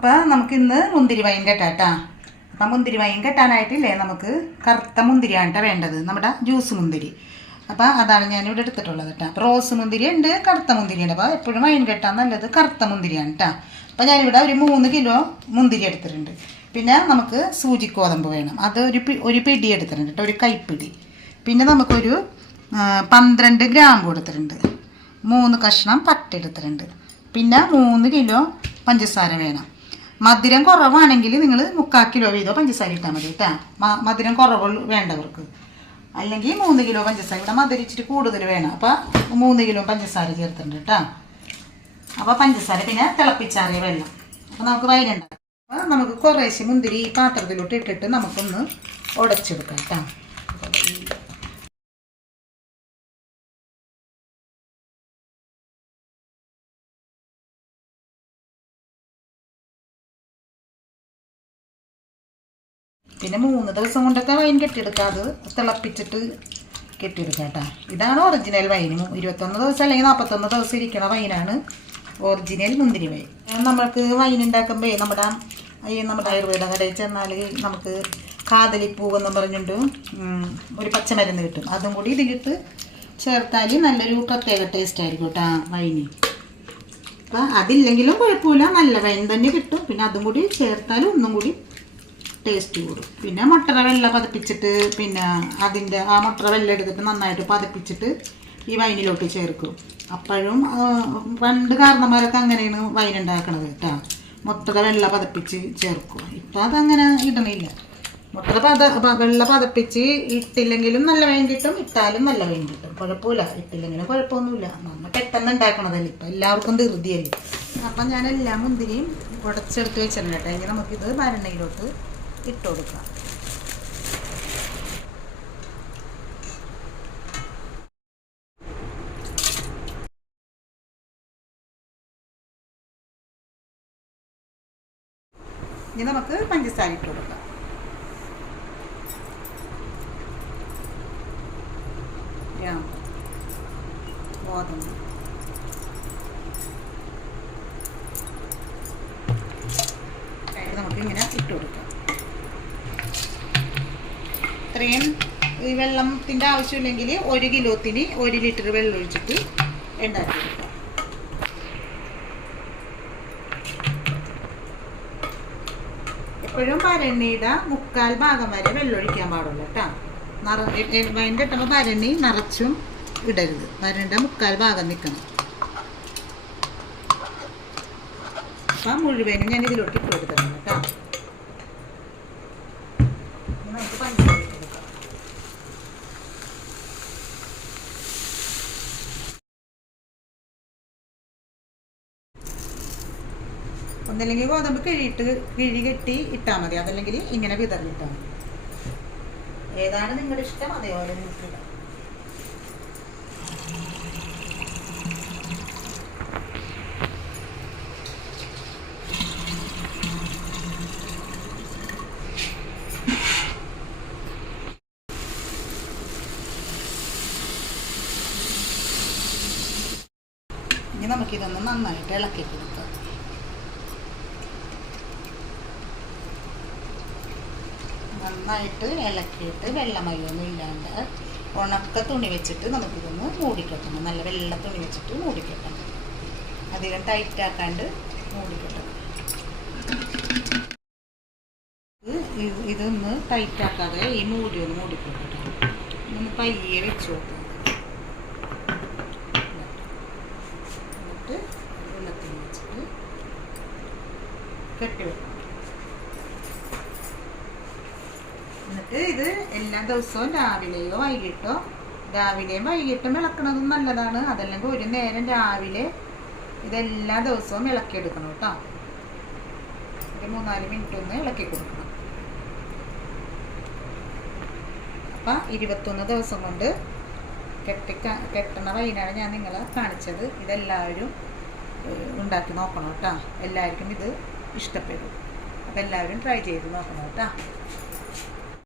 അപ്പോൾ നമുക്കിന്ന് മുന്തിരി വൈൻ കെട്ടാട്ടാ. അപ്പം മുന്തിരി വൈൻ കെട്ടാനായിട്ടില്ലേ നമുക്ക് കറുത്ത മുന്തിരിയാണ് കേട്ടോ വേണ്ടത്, നമ്മുടെ ജ്യൂസ് മുന്തിരി. അപ്പോൾ അതാണ് ഞാനിവിടെ എടുത്തിട്ടുള്ളത് കേട്ടോ. അപ്പോൾ റോസ് മുന്തിരി ഉണ്ട്, കറുത്ത മുന്തിരി ഉണ്ട്. അപ്പോൾ എപ്പോഴും വൈൻ കെട്ടാൻ നല്ലത് കറുത്ത മുന്തിരിയാണ് കേട്ടോ. അപ്പോൾ ഞാനിവിടെ ഒരു 3 കിലോ മുന്തിരി എടുത്തിട്ടുണ്ട്. പിന്നെ നമുക്ക് സൂചിക്കോതമ്പ് വേണം, അത് ഒരു പിടി എടുത്തിട്ടുണ്ട് കേട്ടോ, ഒരു കൈപ്പിടി. പിന്നെ നമുക്കൊരു 12 ഗ്രാമ്പ് എടുത്തിട്ടുണ്ട്, 3 കഷ്ണം പട്ട എടുത്തിട്ടുണ്ട്. പിന്നെ 3 കിലോ പഞ്ചസാര വേണം. മധുരം കുറവാണെങ്കിൽ നിങ്ങൾ 3/4 കിലോ വീതം പഞ്ചസാര ഇട്ടാൽ മതി കേട്ടോ, മധുരം കുറവ് വേണ്ടവർക്ക്. അല്ലെങ്കിൽ 3 കിലോ പഞ്ചസാര, ഇവിടെ മധുരം ഇച്ചിരി കൂടുതൽ വേണം. അപ്പോൾ 3 കിലോ പഞ്ചസാര ചേർത്തിട്ടുണ്ട് കേട്ടോ. അപ്പോൾ പഞ്ചസാര പിന്നെ തിളപ്പിച്ചാറിയ വെള്ളം. അപ്പോൾ നമുക്ക് വൈനുണ്ടാക്കാം. അപ്പോൾ നമുക്ക് കുറേശ്ശെ മുന്തിരി ഈ പാത്രത്തിലോട്ട് ഇട്ടിട്ട് നമുക്കൊന്ന് ഉടച്ചെടുക്കാം കേട്ടോ. പിന്നെ 3 ദിവസം കൊണ്ടൊക്കെ വൈൻ കെട്ടിയെടുക്കാം, അത് തിളപ്പിച്ചിട്ട് കെട്ടിയെടുക്കാം കേട്ടോ. ഇതാണ് ഒറിജിനൽ വൈൻ. 21 ദിവസം അല്ലെങ്കിൽ 41 ദിവസം ഇരിക്കണ വൈനാണ് ഒറിജിനൽ മുന്തിരി വൈൻ. നമ്മൾക്ക് വൈൻ ഉണ്ടാക്കുമ്പോൾ നമ്മുടെ ആയുർവേദ കടയിൽ ചെന്നാൽ നമുക്ക് കാതലിപ്പൂവെന്നും പറഞ്ഞിട്ട് ഒരു പച്ചമരുന്ന് കിട്ടും, അതും കൂടി ഇതിലിട്ട് ചേർത്താൽ നല്ലൊരു പ്രത്യേക ടേസ്റ്റ് ആയിരിക്കും കേട്ടോ വൈന്. അപ്പം അതില്ലെങ്കിലും കുഴപ്പമില്ല, നല്ല വൈൻ തന്നെ കിട്ടും. പിന്നെ അതും കൂടി ചേർത്താൽ ഒന്നും കൂടി ടേസ്റ്റ് കൂടും. പിന്നെ മുട്ടറ വെള്ള പതപ്പിച്ചിട്ട്, പിന്നെ അതിൻ്റെ ആ മുട്ടറ വെള്ള എടുത്തിട്ട് നന്നായിട്ട് പതപ്പിച്ചിട്ട് ഈ വൈനിലോട്ട് ചേർക്കും. അപ്പോഴും പണ്ട് കാരണന്മാരൊക്കെ അങ്ങനെയാണ് വൈൻ ഉണ്ടാക്കണത് കേട്ടോ, മുട്ടറ വെള്ള പതപ്പിച്ച് ചേർക്കും. ഇപ്പം അതങ്ങനെ ഇടണില്ല. മുട്ടറ വെള്ള പതപ്പിച്ച് ഇട്ടില്ലെങ്കിലും നല്ല വൈൻ കിട്ടും, ഇട്ടാലും നല്ല വൈൻ കിട്ടും, കുഴപ്പമില്ല. ഇട്ടില്ലെങ്കിലും കുഴപ്പമൊന്നുമില്ല, നമ്മൾ പെട്ടെന്ന് ഉണ്ടാക്കണതല്ലേ, ഇപ്പം എല്ലാവർക്കും ധൃതിയല്ലേ. അപ്പം ഞാൻ എല്ലാ മുന്തിരിയും ഉടച്ചെടുത്ത് വെച്ചിട്ടുണ്ട് കേട്ടോ. ഇനി നമുക്കിത് ഭരണയിലോട്ട് ഇട്ട് കൊടുക്കാം. ഇനി നമുക്ക് പഞ്ചസാര ഇട്ട് കൊടുക്കാം. ഗോതമ്പ് നമുക്ക് ഇങ്ങനെ ഇട്ട് കൊടുക്കാം. ഇത്രയും ഈ വെള്ളത്തിൻ്റെ ആവശ്യമില്ലെങ്കിൽ 1 കിലോത്തിന് 1 ലിറ്റർ വെള്ളം ഒഴിച്ചിട്ട് ഉണ്ടാക്കിയെടുക്കാം. എപ്പോഴും ഭരണിയുടെ 3/4 ഭാഗം വരെ വെള്ളം ഒഴിക്കാൻ പാടുള്ളൂ കേട്ടോ. വൈൻ കെട്ടുമ്പോൾ ഭരണി നിറച്ചും ഇടരുത്, ഭരണിയുടെ 3/4 ഭാഗം നിൽക്കണം. അപ്പം മുഴുവനും ഞാൻ ഇതിലോട്ട് ഇട്ട് കൊടുത്തിട്ടുണ്ട് കേട്ടോ. നമുക്ക് പഞ്ചസാര ഇട്ട് കൊടുക്കാം. ഒന്നല്ലെങ്കിൽ ഗോതമ്പ് കിഴി കെട്ടി ഇട്ടാൽ മതി, അതല്ലെങ്കിൽ ഇങ്ങനെ വിതറിയിട്ടാൽ മതി. ഏതാണ് നിങ്ങളുടെ ഇഷ്ടം അതേപോലെ നിങ്ങൾക്ക് ഇടാം. ഇനി നമുക്കിതൊന്ന് നന്നായിട്ട് ഇളക്കി കൊടുക്കാം. നന്നായിട്ട് ഇളക്കിയിട്ട് വെള്ളമയൊന്നും ഇല്ലാണ്ട് ഉണക്ക തുണി വെച്ചിട്ട് നമുക്കിതൊന്ന് മൂടിക്കെട്ടണം. നല്ല വെള്ള തുണി വെച്ചിട്ട് മൂടിക്കെട്ടണം, അധികം ടൈറ്റാക്കാണ്ട് മൂടിക്കെട്ടണം. ഇതൊന്ന് ടൈറ്റാക്കാതെ ഈ മൂടി ഒന്ന് മൂടിക്കെട്ടണം. ഒന്ന് പയ്യെ വെച്ച് നോക്കാം. എന്നിട്ട് വെള്ളത്തിൽ വെച്ചിട്ട് കെട്ടി വെക്കണം. എന്നിട്ട് ഇത് എല്ലാ ദിവസവും രാവിലെയും വൈകിട്ടും ഇളക്കണതും നല്ലതാണ്. അതല്ലെങ്കിൽ ഒരു നേരം രാവിലെ ഇതെല്ലാ ദിവസവും ഇളക്കിയെടുക്കണം കേട്ടോ. ഒരു 3-4 മിനിറ്റ് ഒന്ന് ഇളക്കി കൊടുക്കണം. അപ്പം 21 ദിവസം കൊണ്ട് കെട്ടണ വൈനാണ് ഞാൻ നിങ്ങളെ കാണിച്ചത്. ഇതെല്ലാവരും ഉണ്ടാക്കി നോക്കണം കേട്ടോ. എല്ലാവർക്കും ഇത് ഇഷ്ടപ്പെടും. അപ്പം എല്ലാവരും ട്രൈ ചെയ്ത് നോക്കണം കേട്ടോ.